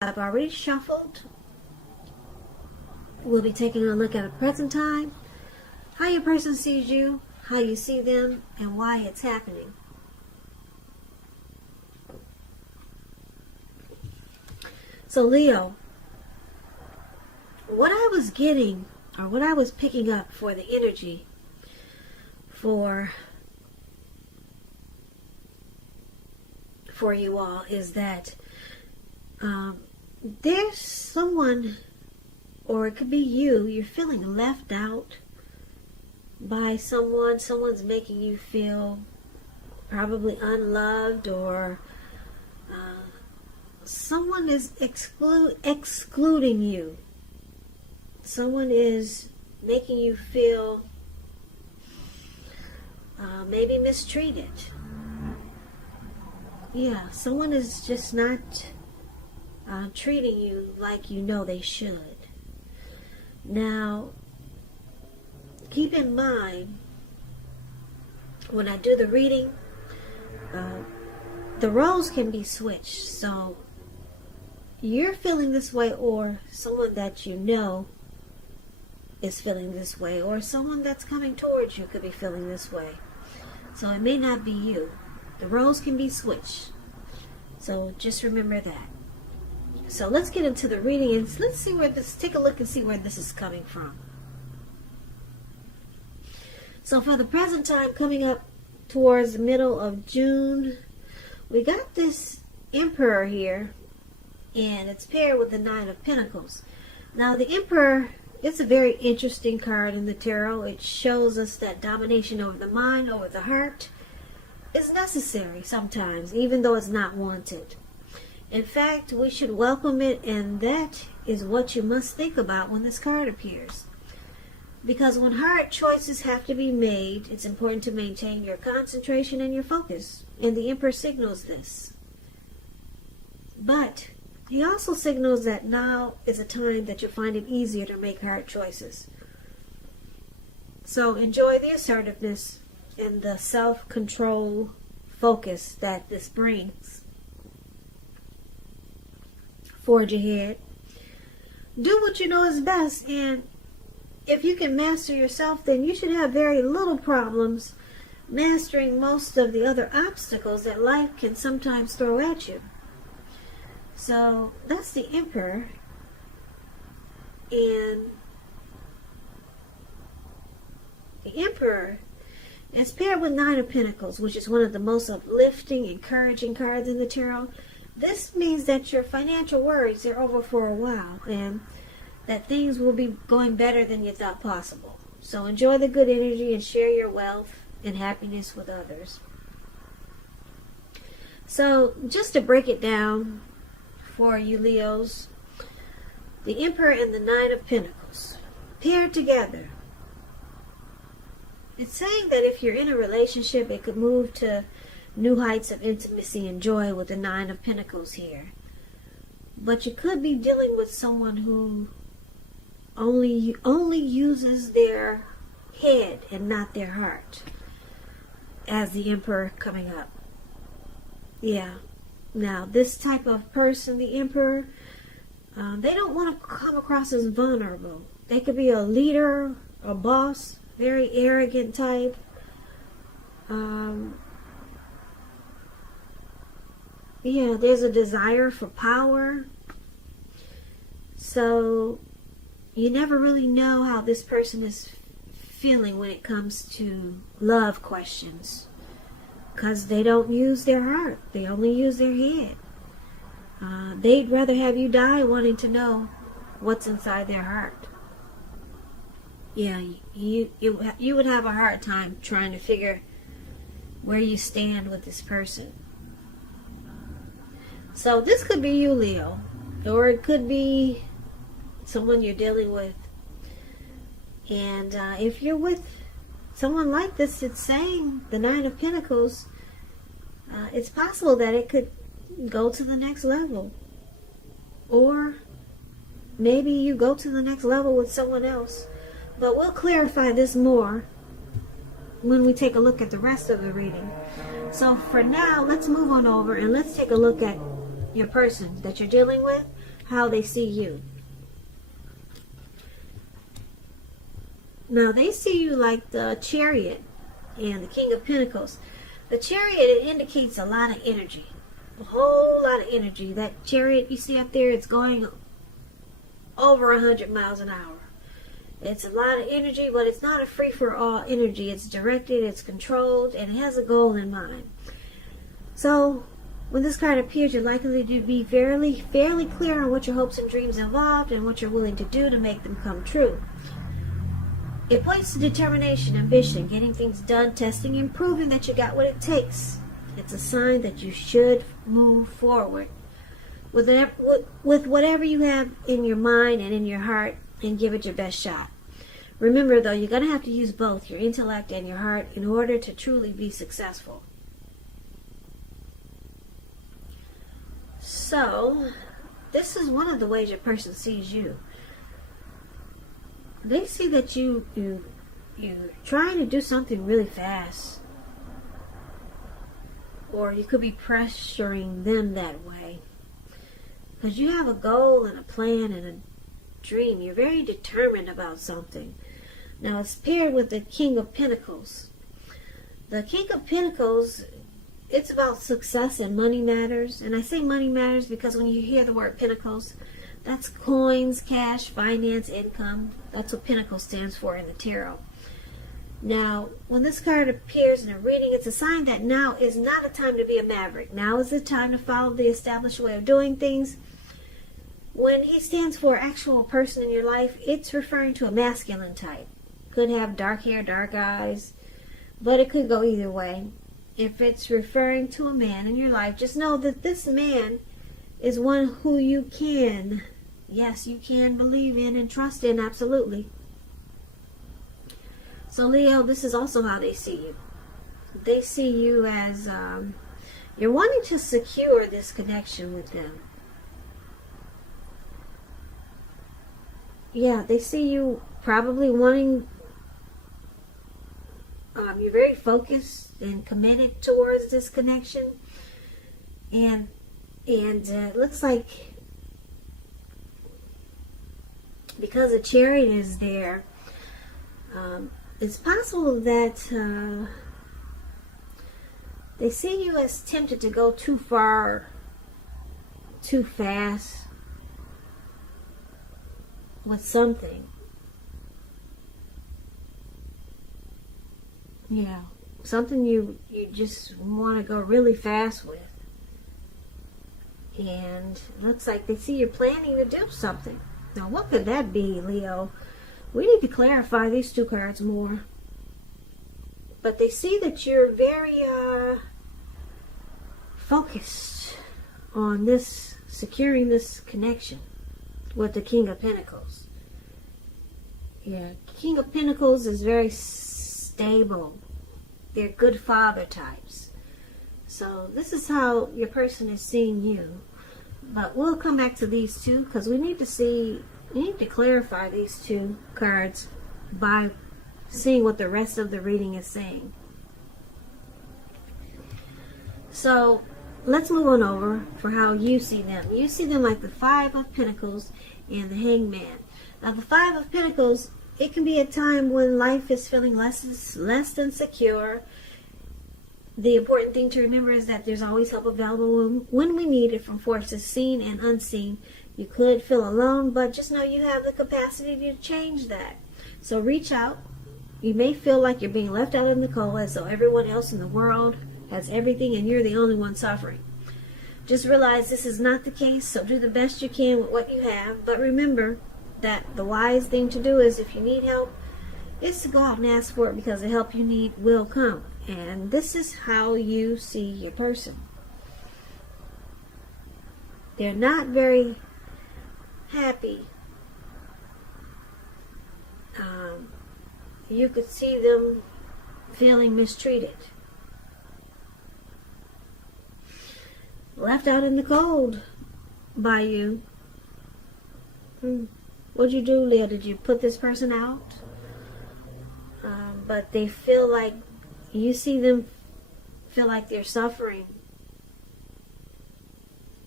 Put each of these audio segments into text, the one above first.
I've already shuffled. We'll be taking a look at the present time, how your person sees you, how you see them, and why it's happening. So Leo, what I was getting, or what I was picking up for the energy for you all is that there's someone, or it could be you're feeling left out by someone. Someone's making you feel probably unloved, or someone is excluding you. Someone is making you feel maybe mistreated. Yeah, someone is just not treating you like you know they should. Now, keep in mind, when I do the reading, the roles can be switched. So, you're feeling this way, or someone that you know is feeling this way, or someone that's coming towards you could be feeling this way. So, it may not be you. The roles can be switched. So, just remember that. So let's get into the reading and let's see where this, take a look and see where this is coming from. So for the present time, coming up towards the middle of June, we got this Emperor here, and it's paired with the Nine of Pentacles. Now the Emperor, it's a very interesting card in the tarot. It shows us that domination over the mind, over the heart, is necessary sometimes, even though it's not wanted. In fact, we should welcome it, and that is what you must think about when this card appears. Because when hard choices have to be made, it's important to maintain your concentration and your focus. And the Emperor signals this. But he also signals that now is a time that you'll find it easier to make hard choices. So enjoy the assertiveness and the self-control focus that this brings. Forge ahead. Do what you know is best, and if you can master yourself, then you should have very little problems mastering most of the other obstacles that life can sometimes throw at you. So that's the Emperor, and the Emperor is paired with Nine of Pentacles, which is one of the most uplifting, encouraging cards in the tarot. This means that your financial worries are over for a while, and that things will be going better than you thought possible. So enjoy the good energy and share your wealth and happiness with others. So just to break it down for you Leos, the Emperor and the Nine of Pentacles paired together. It's saying that if you're in a relationship, it could move to new heights of intimacy and joy with the Nine of Pentacles here. But you could be dealing with someone who only uses their head and not their heart, as the Emperor coming up. Yeah. Now, this type of person, the Emperor, they don't want to come across as vulnerable. They could be a leader, a boss, very arrogant type. Yeah, there's a desire for power. So you never really know how this person is feeling when it comes to love questions, because they don't use their heart. They only use their head. They'd rather have you die wanting to know what's inside their heart. Yeah, you would have a hard time trying to figure where you stand with this person. So this could be you, Leo, or it could be someone you're dealing with. And if you're with someone like this, it's saying the Nine of Pentacles, it's possible that it could go to the next level. Or maybe you go to the next level with someone else. But we'll clarify this more when we take a look at the rest of the reading. So for now, let's move on over and let's take a look at your person that you're dealing with. how they see you. Now, they see you like the Chariot and the King of Pentacles. The Chariot, it indicates a lot of energy. A whole lot of energy. That Chariot you see up there, it's going over 100 miles an hour. It's a lot of energy, but it's not a free-for-all energy. It's directed, it's controlled, and it has a goal in mind. So, when this card appears, you're likely to be fairly clear on what your hopes and dreams involved and what you're willing to do to make them come true. It points to determination, ambition, getting things done, testing, and proving that you got what it takes. It's a sign that you should move forward with whatever you have in your mind and in your heart, and give it your best shot. Remember, though, you're going to have to use both your intellect and your heart in order to truly be successful. So, this is one of the ways your person sees you. They see that you're trying to do something really fast. Or you could be pressuring them that way. Because you have a goal and a plan and a dream. You're very determined about something. Now, it's paired with the King of Pentacles. The King of Pentacles, it's about success and money matters. And I say money matters because when you hear the word Pentacles, that's coins, cash, finance, income. That's what Pentacle stands for in the tarot. Now, when this card appears in a reading, it's a sign that now is not a time to be a maverick. Now is the time to follow the established way of doing things. When he stands for actual person in your life, it's referring to a masculine type. Could have dark hair, dark eyes, but it could go either way. If it's referring to a man in your life, just know that this man is one who you can, yes, you can believe in and trust in, absolutely. So, Leo, this is also how they see you. They see you as you're wanting to secure this connection with them. Yeah, they see you probably wanting, you're very focused and committed towards this connection. And it looks like because the Chariot is there, it's possible that they see you as tempted to go too far, too fast with something. Yeah, something you just want to go really fast with. And it looks like they see you're planning to do something. Now, what could that be, Leo? We need to clarify these two cards more. But they see that you're very focused on this, securing this connection with the King of Pentacles. Yeah, King of Pentacles is very stable. They're good father types. So this is how your person is seeing you. But we'll come back to these two because we need to clarify these two cards by seeing what the rest of the reading is saying. So let's move on over for how you see them. You see them like the Five of Pentacles and the Hangman. Now, the Five of Pentacles, it can be a time when life is feeling less than secure. The important thing to remember is that there's always help available when we need it from forces seen and unseen. You could feel alone, but just know you have the capacity to change that. So reach out. You may feel like you're being left out in the cold as though everyone else in the world has everything and you're the only one suffering. Just realize this is not the case, so do the best you can with what you have. But remember that the wise thing to do is, if you need help, is to go out and ask for it, because the help you need will come. And this is how you see your person. They're not very happy. You could see them feeling mistreated. Left out in the cold by you. What'd you do, Leah? Did you put this person out? But they feel like, you see them feel like they're suffering.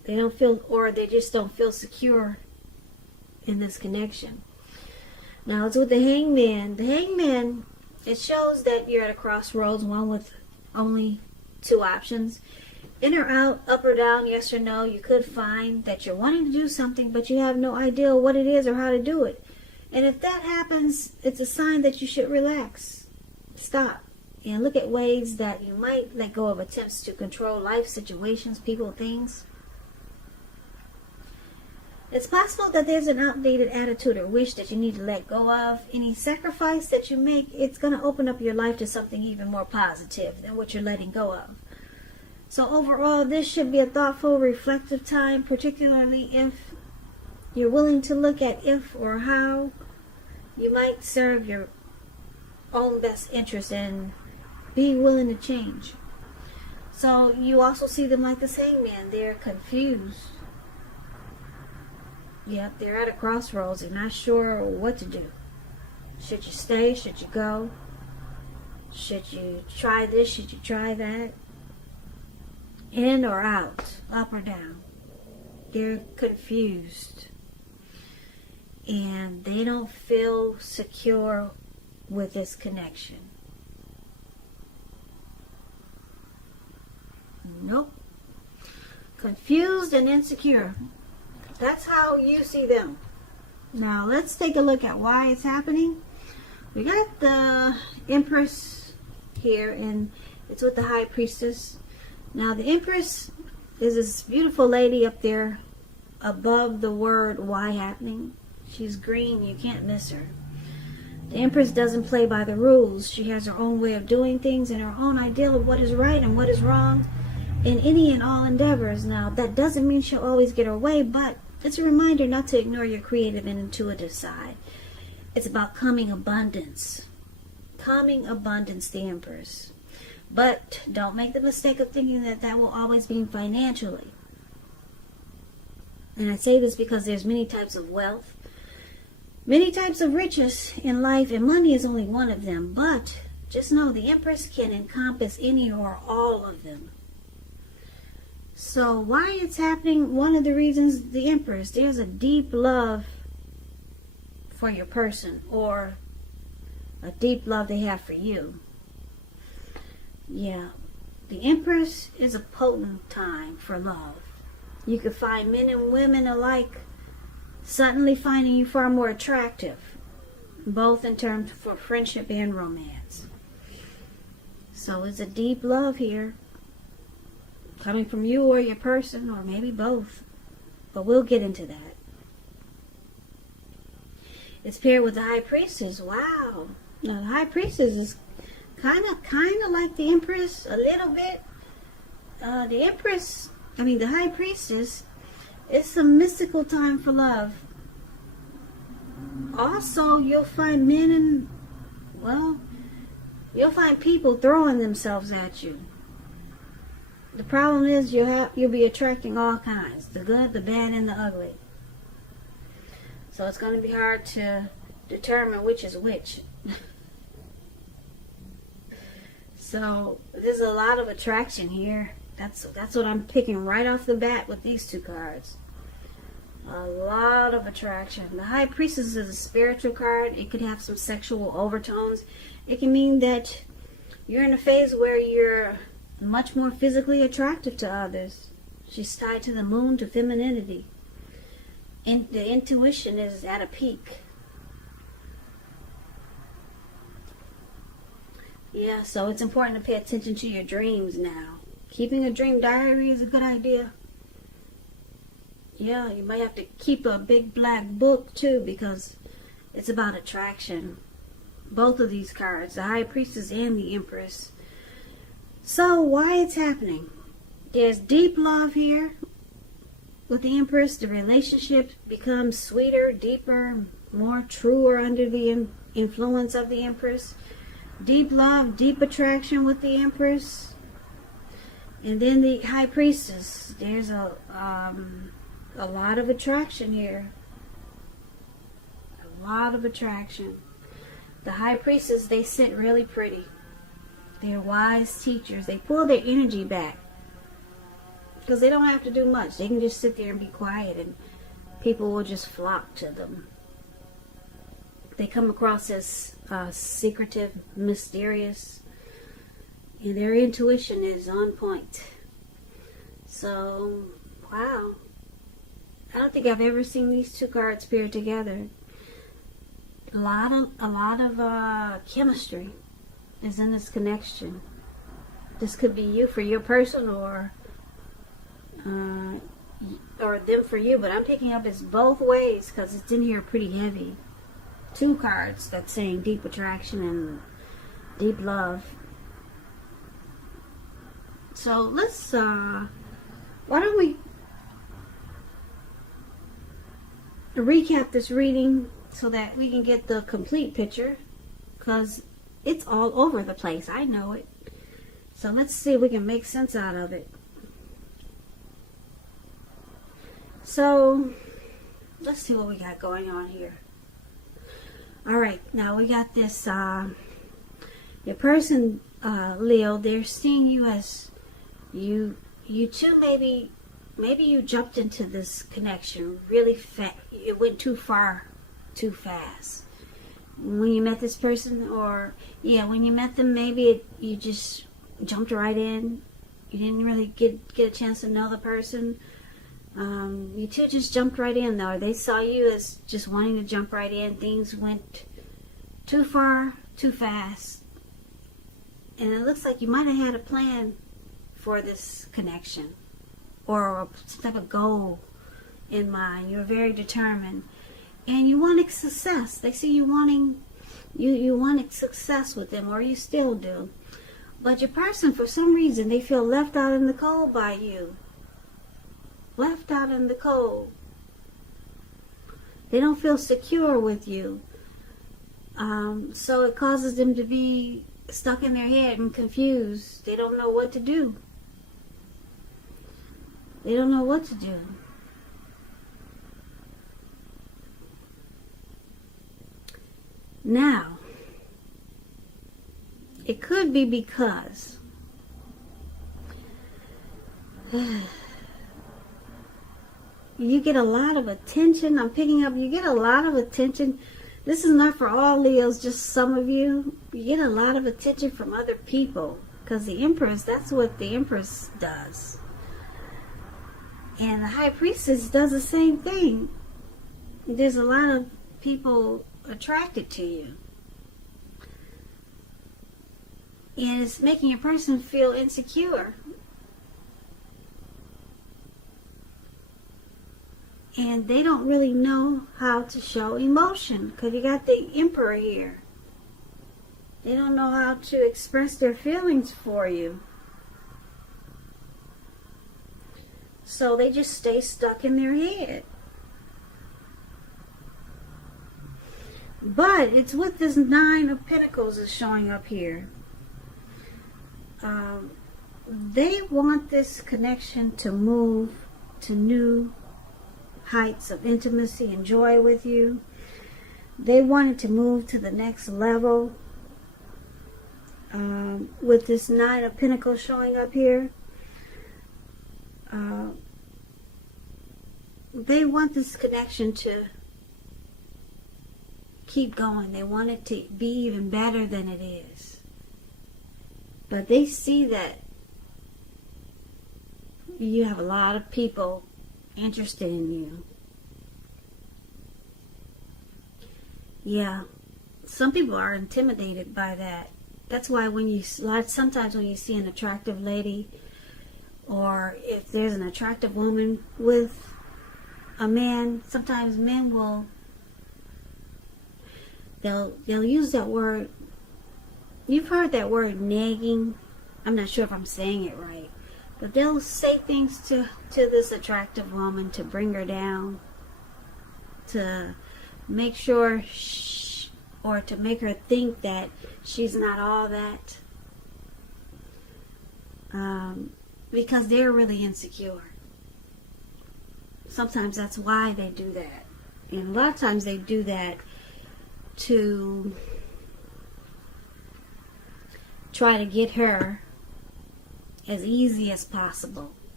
They don't feel, or they just don't feel secure in this connection. Now it's with the Hangman. The Hangman, it shows that you're at a crossroads, one with only two options. In or out, up or down, yes or no. You could find that you're wanting to do something, but you have no idea what it is or how to do it. And if that happens, it's a sign that you should relax. Stop. And look at ways that you might let go of attempts to control life situations, people, things. It's possible that there's an outdated attitude or wish that you need to let go of. Any sacrifice that you make, it's going to open up your life to something even more positive than what you're letting go of. So overall, this should be a thoughtful, reflective time, particularly if you're willing to look at if or how you might serve your own best interest and be willing to change. So you also see them like the Hangman. They're confused. Yep, they're at a crossroads. They're not sure what to do. Should you stay? Should you go? Should you try this? Should you try that? In or out? Up or down? They're confused. And they don't feel secure with this connection. Nope. Confused and insecure. That's how you see them. Now let's take a look at why it's happening. We got the Empress here, and it's with the High Priestess. Now the Empress is this beautiful lady up there above the word why happening. She's green. You can't miss her. The Empress doesn't play by the rules. She has her own way of doing things and her own ideal of what is right and what is wrong in any and all endeavors. Now, that doesn't mean she'll always get her way, but it's a reminder not to ignore your creative and intuitive side. It's about coming abundance. Coming abundance, the Empress. But don't make the mistake of thinking that that will always be financially. And I say this because there's many types of wealth, many types of riches in life, and money is only one of them. But just know the Empress can encompass any or all of them. So why it's happening, one of the reasons, the Empress, there's a deep love for your person, or a deep love they have for you. Yeah, the Empress is a potent time for love. You could find men and women alike suddenly finding you far more attractive, both in terms for friendship and romance. So it's a deep love here, coming from you or your person, or maybe both. But we'll get into that. It's paired with the High Priestess. Wow. Now the High Priestess is kind of like the Empress a little bit. The High Priestess is some mystical time for love. Also, you'll find you'll find people throwing themselves at you. The problem is you'll be attracting all kinds, the good, the bad, and the ugly. So it's going to be hard to determine which is which. So there's a lot of attraction here. That's what I'm picking right off the bat with these two cards. A lot of attraction. The High Priestess is a spiritual card. It could have some sexual overtones. It can mean that you're in a phase where you're much more physically attractive to others. She's tied to the moon, to femininity. And the intuition is at a peak. Yeah, so it's important to pay attention to your dreams now. Keeping a dream diary is a good idea. Yeah, you might have to keep a big black book too, because it's about attraction. Both of these cards, the High Priestess and the Empress. So why it's happening? There's deep love here with the Empress. The relationship becomes sweeter, deeper, more truer under the influence of the Empress. Deep love, deep attraction with the Empress. And then the High Priestess. There's a lot of attraction here. A lot of attraction. The High Priestess, they sit really pretty. They're wise teachers. They pull their energy back. Because they don't have to do much. They can just sit there and be quiet, and people will just flock to them. They come across as secretive, mysterious, and their intuition is on point. So, wow. I don't think I've ever seen these two cards paired together. A lot of chemistry is in this connection. This could be you for your person, or them for you, but I'm picking up it's both ways because it's in here pretty heavy. Two cards that's saying deep attraction and deep love. So let's why don't we recap this reading so that we can get the complete picture, because it's all over the place. I know it. So let's see if we can make sense out of it. So let's see what we got going on here. All right, now we got this your person, Leo, they're seeing you as you two, maybe you jumped into this connection really fast. It went too far too fast when you met this person, or when you met them, maybe you just jumped right in. You didn't really get a chance to know the person. You two just jumped right in, though. They saw you as just wanting to jump right in. Things went too far too fast, and it looks like you might have had a plan for this connection, or some type of goal in mind. You're very determined, and you wanted success. They see you wanting, you wanted success with them, or you still do. But your person, for some reason, they feel left out in the cold by you. Left out in the cold. They don't feel secure with you. So it causes them to be stuck in their head and confused. They don't know what to do. They don't know what to do. Now, it could be because you get a lot of attention. I'm picking up, you get a lot of attention. This is not for all Leos, just some of you. You get a lot of attention from other people, because the Empress, that's what the Empress does. And the High Priestess does the same thing. There's a lot of people attracted to you. And it's making a person feel insecure. And they don't really know how to show emotion, because you got the Emperor here. They don't know how to express their feelings for you. So they just stay stuck in their head. But it's with this Nine of Pentacles is showing up here. They want this connection to move to new heights of intimacy and joy with you. They wanted to move to the next level. With this Nine of Pentacles showing up here, they want this connection to keep going. They want it to be even better than it is. But they see that you have a lot of people interested in you. Yeah, some people are intimidated by that. That's why sometimes when you see an attractive lady, or if there's an attractive woman with a man, sometimes men they'll use that word. You've heard that word, nagging. I'm not sure if I'm saying it right, but they'll say things to this attractive woman to bring her down, to make sure or to make her think that she's not all that, because they're really insecure. Sometimes that's why they do that, and a lot of times they do that to try to get her as easy as possible,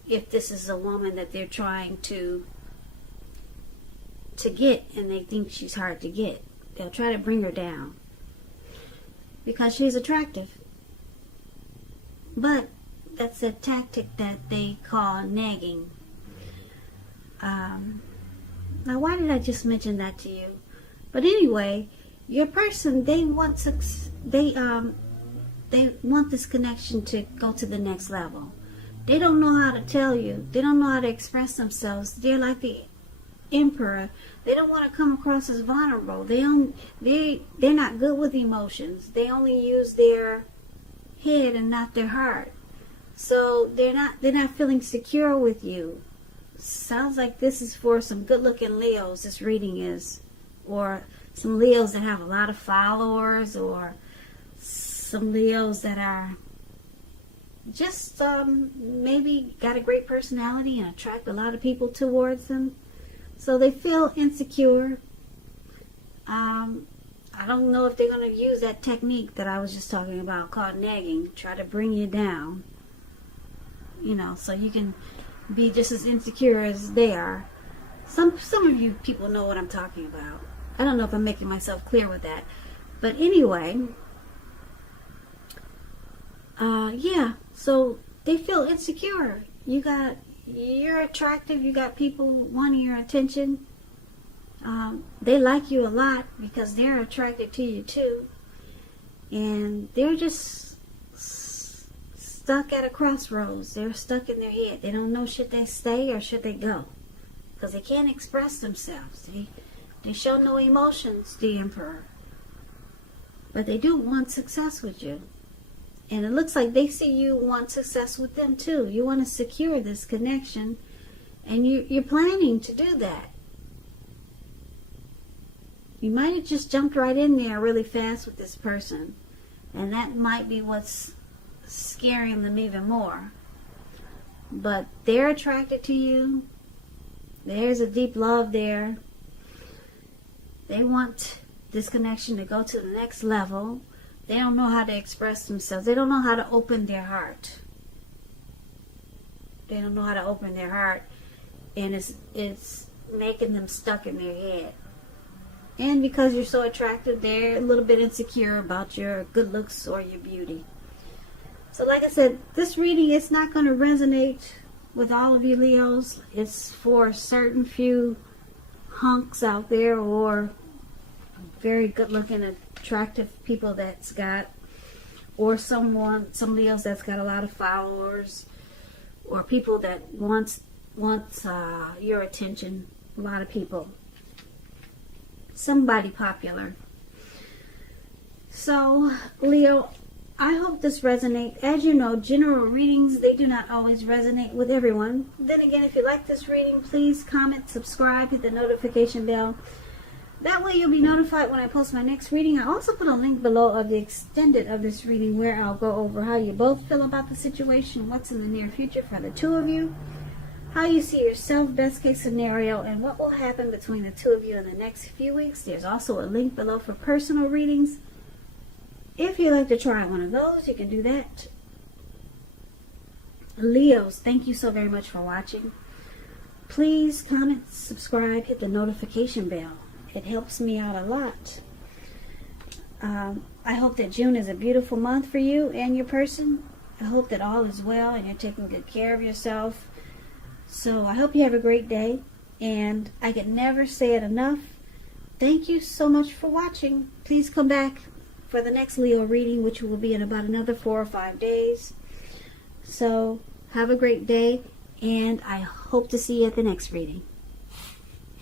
if this is a woman that they're trying to get and they think she's hard to get. They'll try to bring her down because she's attractive. But that's a tactic that they call nagging. Now, why did I just mention that to you? But anyway, your person, they want this connection to go to the next level. They don't know how to tell you. They don't know how to express themselves. They're like the Emperor. They don't want to come across as vulnerable. They're not good with emotions. They only use their head and not their heart. So they're not feeling secure with you. Sounds like this is for some good-looking Leos. This reading is, or some Leos that have a lot of followers, or some Leos that are just maybe got a great personality and attract a lot of people towards them. So they feel insecure. I don't know if they're going to use that technique that I was just talking about called nagging, try to bring you down, you know, so you can be just as insecure as they are. Some of you people know what I'm talking about. I don't know if I'm making myself clear with that. But anyway, yeah, so they feel insecure. You're attractive. You got people wanting your attention. They like you a lot because they're attracted to you too. And they're just stuck at a crossroads. They're stuck in their head. They don't know should they stay or should they go. Because they can't express themselves. They show no emotions, the Emperor. But they do want success with you. And it looks like they see you want success with them too. You want to secure this connection. And you're planning to do that. You might have just jumped right in there really fast with this person. And that might be what's scaring them even more. But they're attracted to you. There's a deep love there. They want this connection to go to the next level. They don't know how to express themselves. They don't know how to open their heart. They don't know how to open their heart. And it's making them stuck in their head. And because you're so attractive, they're a little bit insecure about your good looks or your beauty. So like I said, this reading is not going to resonate with all of you Leos. It's for certain few hunks out there or very good looking, attractive people that's got, or some Leos that's got a lot of followers, or people that wants your attention. A lot of people. Somebody popular. So, Leo, I hope this resonates. As you know, general readings, they do not always resonate with everyone. Then again, if you like this reading, please comment, subscribe, hit the notification bell. That way you'll be notified when I post my next reading. I also put a link below of the extended of this reading where I'll go over how you both feel about the situation, what's in the near future for the two of you, how you see yourself, best case scenario, and what will happen between the two of you in the next few weeks. There's also a link below for personal readings. If you'd like to try one of those, you can do that. Leos, thank you so very much for watching. Please comment, subscribe, hit the notification bell. It helps me out a lot. I hope that June is a beautiful month for you and your person. I hope that all is well and you're taking good care of yourself. So I hope you have a great day. And I can never say it enough. Thank you so much for watching. Please come back for the next Leo reading, which will be in about another 4 or 5 days. So have a great day. And I hope to see you at the next reading.